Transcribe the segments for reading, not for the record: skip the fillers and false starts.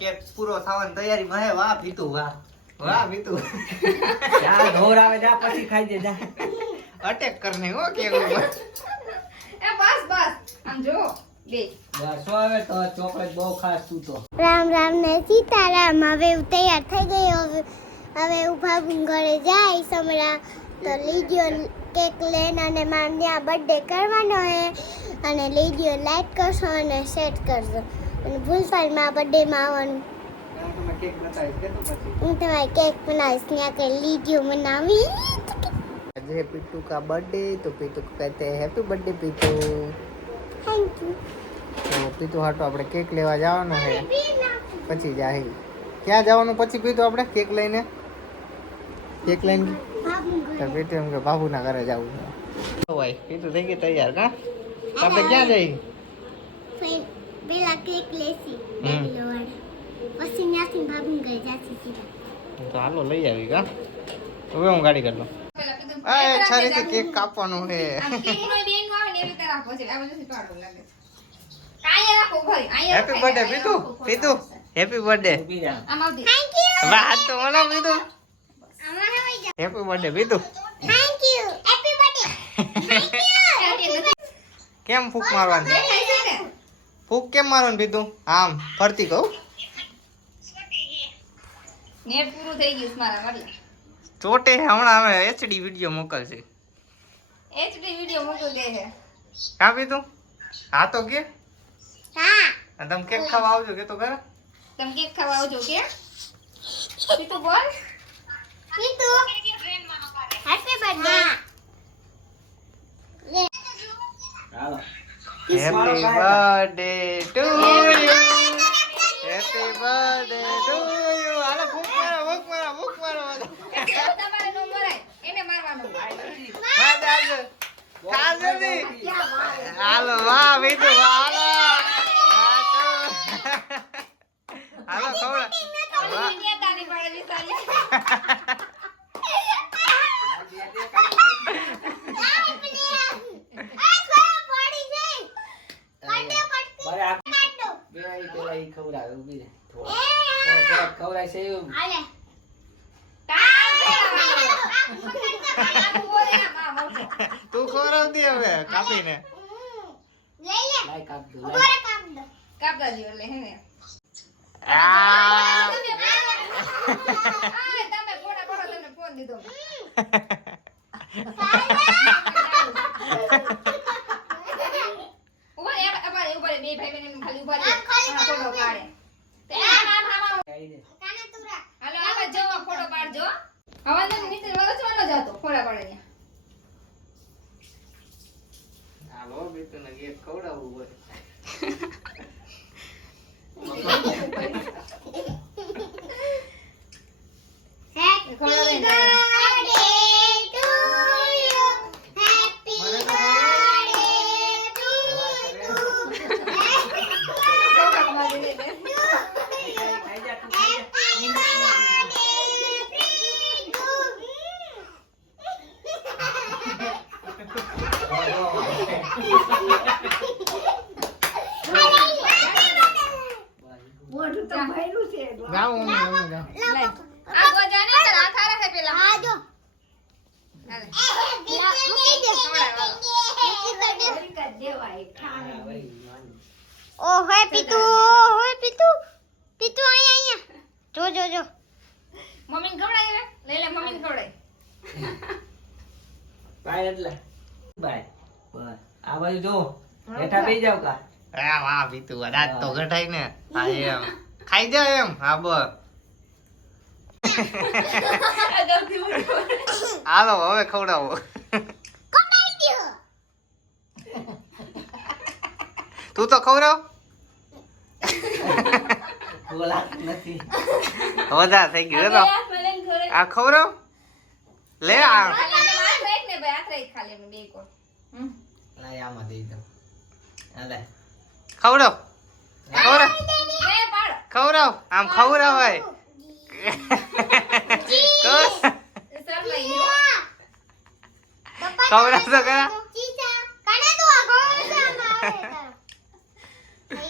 Cake પૂરો થવાની તૈયારીમાં હે. વાહ પીતું, વાહ વાહ પીતું. જા ઢોર આવે જા પછી ખાઈ દે જા. અટેક કરને હો કેક ઉપર. એ બસ આમ જો લે બસ આવે તો ચોકલેટ બહુ ખાસ તું તો. રામ રામ ને સીતારામ. હવે હું તૈયાર થઈ ગઈ. હવે હું ભાભી ઘરે જાય સમરા તો લીજો કેક લઈને અને મારે ત્યાં બર્થડે કરવાનો હે અને લીજો લાઈક કરશો અને સેટ કરજો અને ભૂલતા મારા બર્થડેમાં આવવાનું. તમે કેક બતાવીશ કે તું પછી. હું તમારી કેક બનાવીશ ત્યાં કે લીજો બનાવી. आज है पीटू का बर्थडे तो पीटू को कहते हैं happy birthday Pitu. Thank you. તો પીટુ હાટો આપણે કેક લેવા જવાનો છે. પછી જાહી. ક્યાં જવાનું પછી પીટુ આપણે કેક લઈને? કેક લઈને તો પીટુ એમ કે બાબુના ઘરે જવું છે. તો ભાઈ પીટુ થઈ ગઈ તૈયાર કા? આપણે ક્યાં જઈ? પેલા કેક લેસી બેબીલોવાળે પછી ત્યાંથી ભાભી ઘરે જાતી સીધા. તો હાલો લઈ આવી કા? હવે હું ગાડી કરી લઉં. પેલા કીધું આ છરી થી કેક કાપવાનું છે. આમ કેક નો બેન આવે ને એવી રીતે રાખો છે આ બધું પાડું લાગે કાંઈ રાખો ભાઈ અહીંયા happy birthday Pitu. Pitu happy birthday. ઊભી જા. આમ આવતી થેન્ક યુ. વાત તો મને પીટુ. અમારા હોય જા. Happy birthday Pitu. Thank you. Happy birthday. Thank you. કેમ ફૂક મારવાની? ફૂક કેમ મારવાની પીટુ? આમ ફરતી કહું. નેટ પૂરું થઈ ગયું છે મારા માટે ચોટે હમણાં અમે એચડી વિડિયો મોકલશે. એચડી વિડિયો મોકલી દે છે કા પીટુ? હા તો કે હા. અને તમે કેક ખાવા આવજો કે તો ખરા? તમે કેક ખાવા આવજો કે તું બોલ પીતુ હેપી બર્થડે. હાલો. Happy birthday to you. Happy birthday to you. હાલો ફૂક મારો ફૂક મારો ફૂક મારો. તમારે નો મરાય એને મારવાનું વાહ દાદુ. ખા જલ્દી. હાલો વાહ પીટુ હાલો. હાલો ખવડા. વાહ. તારી પાડે વિચારી બરે આ બે ઈ પેલા ઈ ખવડાવે ઊભી રહે. થોડો ખવડાય છે એવું. હાલે. તું ખવડાવતી હવે કાપીને. લઈ લે. લાય કાપ દો. ઉભો લાય. રે કામ દો. કાપતા દીઓ લે હે ને આ. તમે ફોન કરો તમને ફોન દીધો ઉભા બે ભાઈ બહેન ખાલી ઉભા રહે ફોટો પાડે તે આમ ખાઈ દે. કાના તુરા. હાલો આમાં જો ફોટો પાડજો હવાને નીચે વળચવાનો જતો ફોટા પાડે ને હાલો પીટુને કેક ખવડાવવું હોય. Happy birthday to you. Happy birthday to you. ફોટા પાડી દે ખાઈ જા તું ખાઈ જા. જાઓ મમ્મી જાઓ. આ ગોજાને તો આખા રહે પેલા હા જો. હાલે હા, ભાઈ, માની. ઓ હે પીતુ. હે પીતુ. પીતુ અહીંયા જો જો જો. મમ્મીને ખવડાય લઈ લે મમ્મીને ખવડાય બાય એટલે બાય બસ આ બાજુ જો બેઠા બેસી જાવ કા. આ વાહ પીટુ રાત તો ઘટાય ને. હા એમ ખાઈ જા એમ. હા બસ હાલો હવે ખવડાવો. કપાઈ દો. તું તો ખવડાવ. બોલાત નથી. વધારે થઈ ગયું તો આ ખવડાવ. લે આ લાય આમાં દઈ દો. હાલે. ખવડાવ. ખવડાવ ખવડાવ આમ ખવડાવાય. ખવડાવ તો ખરા. ચીચા કાના તો આગો થઈ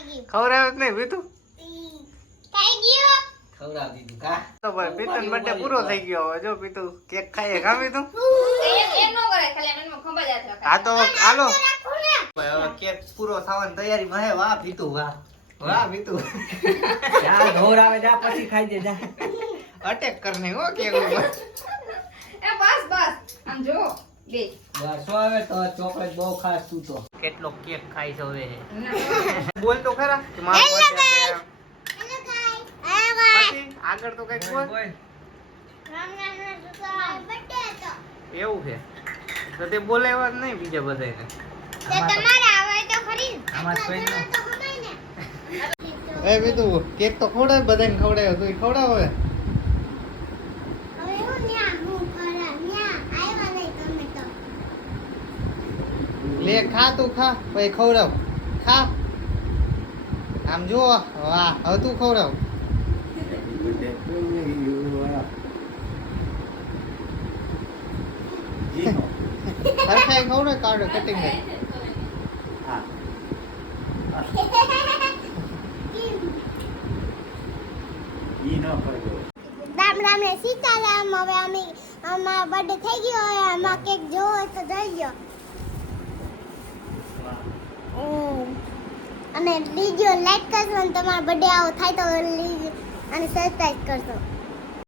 ગયું. ખવડાવ જ નહીં પીટુ. થઈ ખવડાવી દીધું કા તો ભાઈ પીતું બર્થડે પૂરો થઈ ગયો હવે જો પીતું કેક ખાઈએ ખાવી તું એમ નો કરે ખાલી આમ એમાં ખંભા જાત રાખે હા તો હાલો ભાઈ હવે કેક પૂરો થવાની તૈયારીમાં હે વાહ પીતું વાહ પીતું જા ઢોર આવે જા પછી ખાઈ દે જા અટેક કરને હો કેક ઉપર એ બસ આમ જો બે બસ આવે તો ચોકલેટ બહુ ખાસ તું તો કેટલો કેક ખાઈ છે હવે બોલ તો ખરા કે મારો birthday હેલો ગાઈસ આયા પછી આગળ તો કઈક બોલ રામનાનો બર્થડે હતો એવું છે તો તે બોલાવ્યા જ નહીં બીજા બધાને તે તમારે આવે તો ખરી ને આમાં કોઈ ન. તો ખવાય ને એ બીજું કેક તો ખવડાવ બધાને ખવડાવ્યો તું ખવડાવ હવે હવે હું ન્યા હું કરા ન્યા આવ્યા નહીં તમે તો લે ખા તું ખા પછી ખવડાવ ખા આમ જો વાહ હવે તું ખવડાવ હરખાઈ ખવડાવ કાઢો કટિંગ રામ રામ ને સીતારામ હવે અમે અમારો બર્થડે થઈ ગયો હવે આમાં કેક જોવો હોય તો જઈ ગયો અને વિડિયો લાઈક કરજો અને તમારો બર્થડે આવો થાય તો અને સબસ્ક્રાઇબ કરજો